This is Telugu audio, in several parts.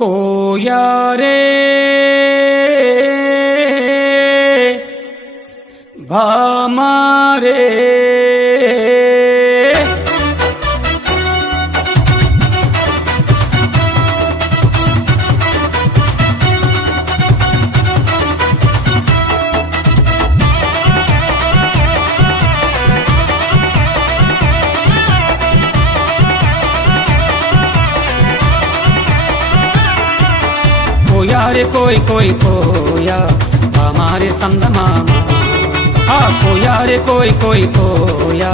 కోయా రే భామా రే कोया रे कोई कोई कोया हमारे संद मामा। हाँ कोया रे कोई कोई कोया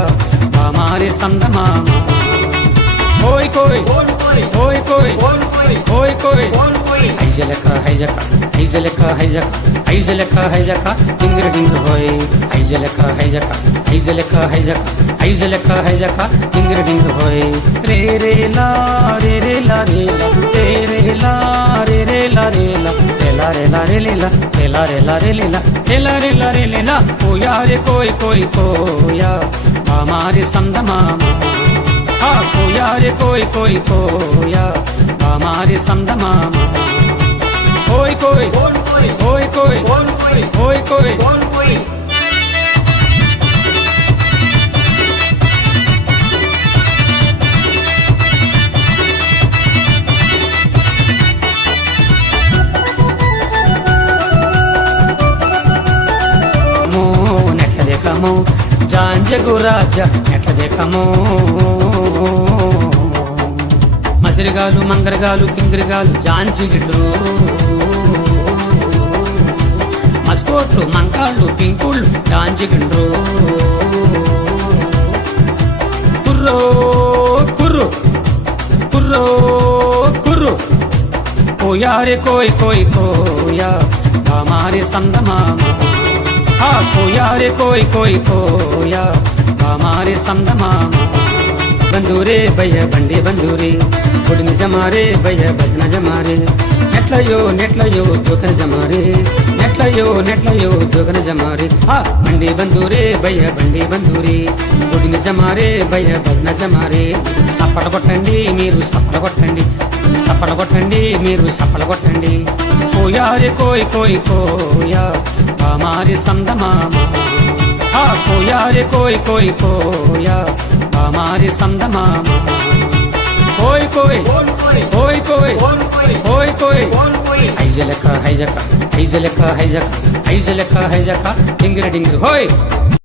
हमारे संद मामा। कोई कोई कोई कोई कोई कोई ऐजलका हैजका ऐजलका हैजका ऐजलका हैजका टिंगर टिंग होए ऐजलका हैजका ऐजलका हैजका ऐजलका हैजका टिंगर टिंग होए रे रे ला रे रे ला रे ला रे रे ला रे रे ला रे ला ला रे ला रे ला ला रे ला रे ला ला रे ला रे ला कोया रे कोई कोई कोया हमारे संद मामा। हाँ कोया रे कोई कोई कोया हमारे संद मामा। कोई कोई कोई कोई कोई कोई నెట్ల దేకమో జాంజగు రాజా నెట్ల దేకమో మసిరిగాలు మంగరగాలు కింగిరిగాలు జాంజిగిడ్లు మస్కోట్లు మంకాళ్ళు పింకుళ్ళు జాంజిగిండ్రు కుర్రో కుర్రు కుర్రో కుర్రు కోయా రే కోయి కోయి కోయా हमारे संद मामा। हाँ कोया रे कोई कोई कोया हमारे संद मामा। बंदूरे भैया बंडे बंदूरे गुड़न जमारे भैया भजन जमारे नेट्लयो जोगन जमारे नेट्लयो जोगन जमारे। हाँ बंडे बंदूरे भैया बंडे बंदूरे गुड़न जमारे भैया भजन जमारे। सपल కొట్టండి మీరు సపల కొట్టండి సపల కొట్టండి మీరు సపల కొట్టండి కోయా రే కోయి కోయి కోయా हमारे संद मामा। हाँ कोया रे कोई कोई कोया हमारे संद मामा। कोई कोई कोई कोई कोई ऐजलका हैजका ऐजलका हैजका ऐजलका हैजका टिंगर डिंगर होय।